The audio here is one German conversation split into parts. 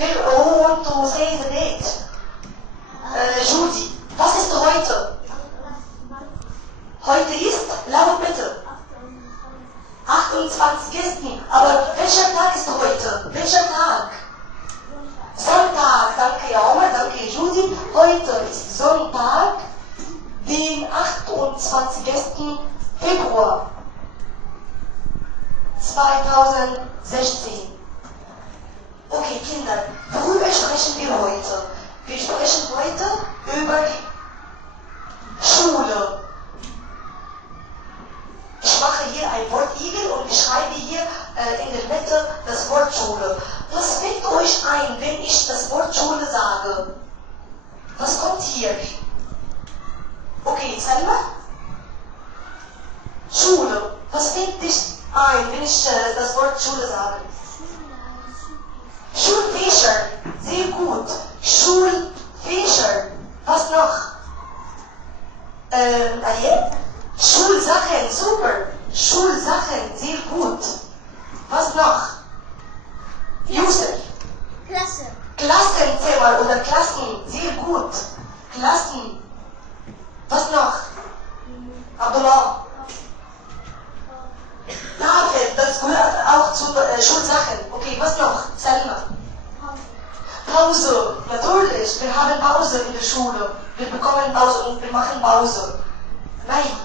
Oh, und du say the date. Judy, was ist heute? Heute ist, laut bitte. 28 Gästen. Aber welcher Tag ist heute? Welcher Tag? Sonntag. Danke, ja, Oma, danke, Judy. Heute ist Sonntag, den 28. Februar 2016. Okay, Kinder, worüber sprechen wir heute? Wir sprechen heute über Schule. Ich mache hier ein Wortigel und ich schreibe hier in der Mitte das Wort Schule. Was fällt euch ein, wenn ich das Wort Schule sage? Was kommt hier? Okay, Selma? Schule. Was fällt dich ein, wenn ich das Wort Schule sage? Schulfächer. Sehr gut. Schulfächer. Was noch? Schulsachen. Super. Schulsachen. Sehr gut. Was noch? Yusuf. Klasse. Klassenzimmer oder Klassen. Sehr gut. Klassen. Was noch? Abdullah. Tafel, das gehört auch zu Schulsachen. Okay, was noch? Selma. Pause. Natürlich, wir haben Pause in der Schule. Wir bekommen Pause und wir machen Pause. Nein.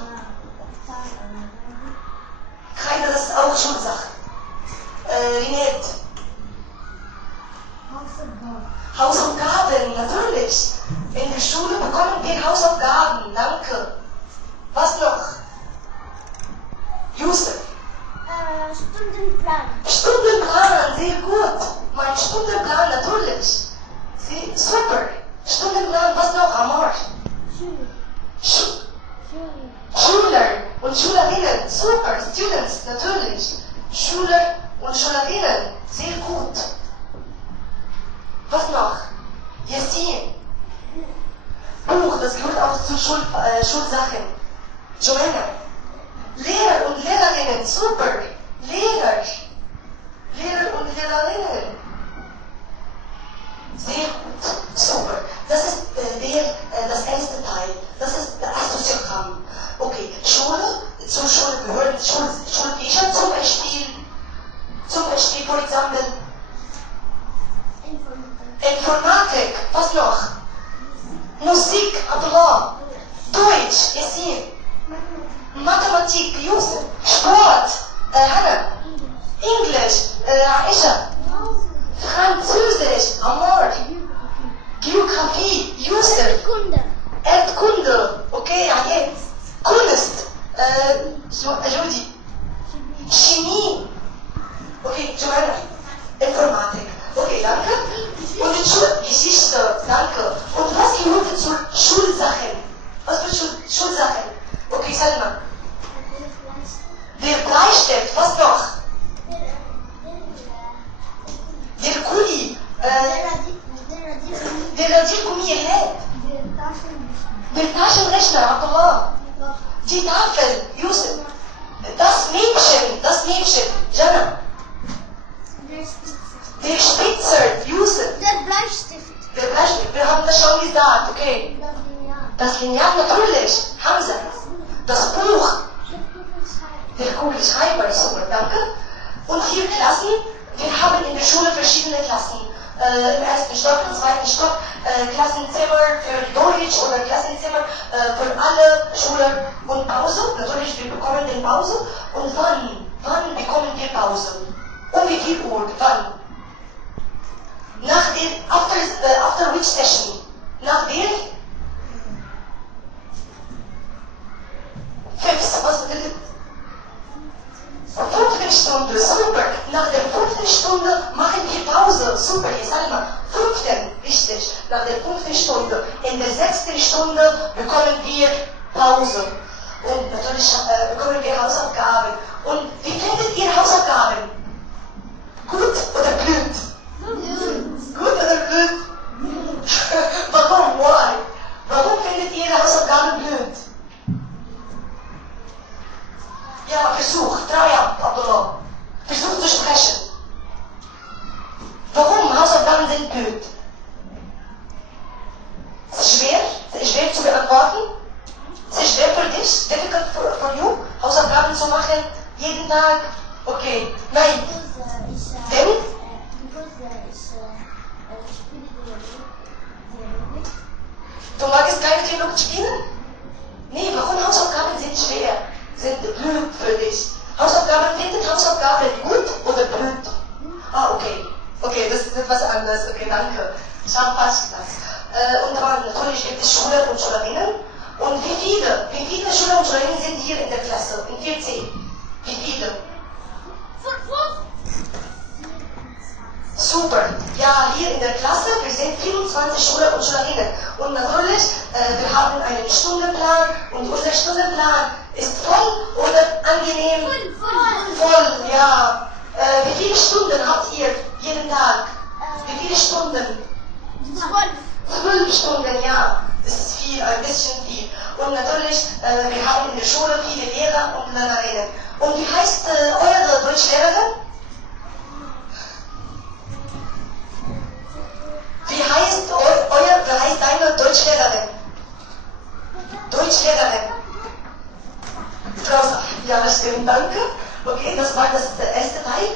Kreide, das ist auch Schulsache. Linet. Hausaufgaben, natürlich. In der Schule bekommen wir Hausaufgaben. Danke. Was noch? Yusuf. Stundenplan. Stundenplan, sehr gut. Mein Stundenplan, natürlich. Super. Stundenplan, was noch, Amor? Schüler und Schülerinnen, super. Students, natürlich. Schüler und Schülerinnen, sehr gut. Was noch? Yassin. Buch, das gehört auch zu Schulsachen. Joanna. Lehrer und Lehrerinnen, super. Lehrer und Lehrerinnen. Sehr gut, super. Das ist das erste Teil. Das ist der Assoziagramm. Okay, Schule, zur Schule gehören Schulfächer, zum Beispiel, for example, Informatik, was noch? Musik, Abdullah. Deutsch, Yassin. Mathematik, Yusuf. Sport, Hannah. Englisch, Aisha. Französisch, Amor. Geografie, Yusuf. Erdkunde, okay, Ayet. Kunst, Judy. Chemie. Okay, Joanna. Informatik. Okay, danke. Und die Geschichte, danke. Und was gehört zu Schulsachen? Was für Schulsachen? Okay, Salma. Der Bleistift, was noch? Der Kuli. Der Radiergummi, der Taschenrechner, Abdullah. Die Tafel, Yusuf. Das Mädchen, Jana. Der Spitzer, Yusuf. Der Bleistift. Der Bleistift, wir haben das schon gesagt, okay. Das Lineal natürlich, Hamza. Das Buch. Der Kugelschreiber, super, danke. Und hier Klassen. Wir haben in der Schule verschiedene Klassen. Im ersten Stock, im zweiten Stock, Klassenzimmer für Deutsch oder Klassenzimmer für alle Schüler und Pause. Natürlich, wir bekommen den Pause. Und wann bekommen wir Pause? Um wie viel Uhr? Wann? Nach der, after which session? Nach der? Was bedeutet? 5. Stunde, super. Nach der 5. Stunde machen wir Pause. Super, Salma. 5. Richtig. Nach der 5. Stunde. In der 6. Stunde bekommen wir Pause. Und natürlich bekommen wir Hausaufgaben. Und wie findet ihr Hausaufgaben? Gut oder blöd? Gut oder blöd? Warum? Why? Warum findet ihr Hausaufgaben blöd? Ja, versuch, try out, Abdullah. Versuch zu sprechen. Warum Hausaufgaben Hausaufgaben sind blöd. Es ist schwer zu beantworten. Es ist schwer für dich, difficult for you, Hausaufgaben zu machen, jeden Tag. Okay, nein. Denn? Du magst keine Dialog spielen? Nee, warum Hausaufgaben sind schwer? Sind blöd für dich. Hausaufgaben, findet Hausaufgaben gut oder blöd? Ah, okay. Okay, das ist etwas anderes. Okay, danke. Schau, passt das. Und dann natürlich gibt es Schüler und Schülerinnen. Und wie viele Schüler und Schülerinnen sind hier in der Klasse? In 14? Wie viele? Super. Ja, hier in der Klasse, wir sind 24 Schüler und Schülerinnen. Und natürlich, wir haben einen Stundenplan und unser Stundenplan ist voll oder angenehm? Voll, ja. Wie viele Stunden habt ihr jeden Tag? Wie viele Stunden? 12 Stunden, ja. Das ist viel, ein bisschen viel. Und natürlich, wir haben in der Schule viele Lehrer und Lehrerinnen. Und wie heißt eure Deutschlehrerin? Wie heißt deine Deutschlehrerin? Deutschlehrerin. Frau, ja, stimmt, danke. Okay, das war das erste Teil.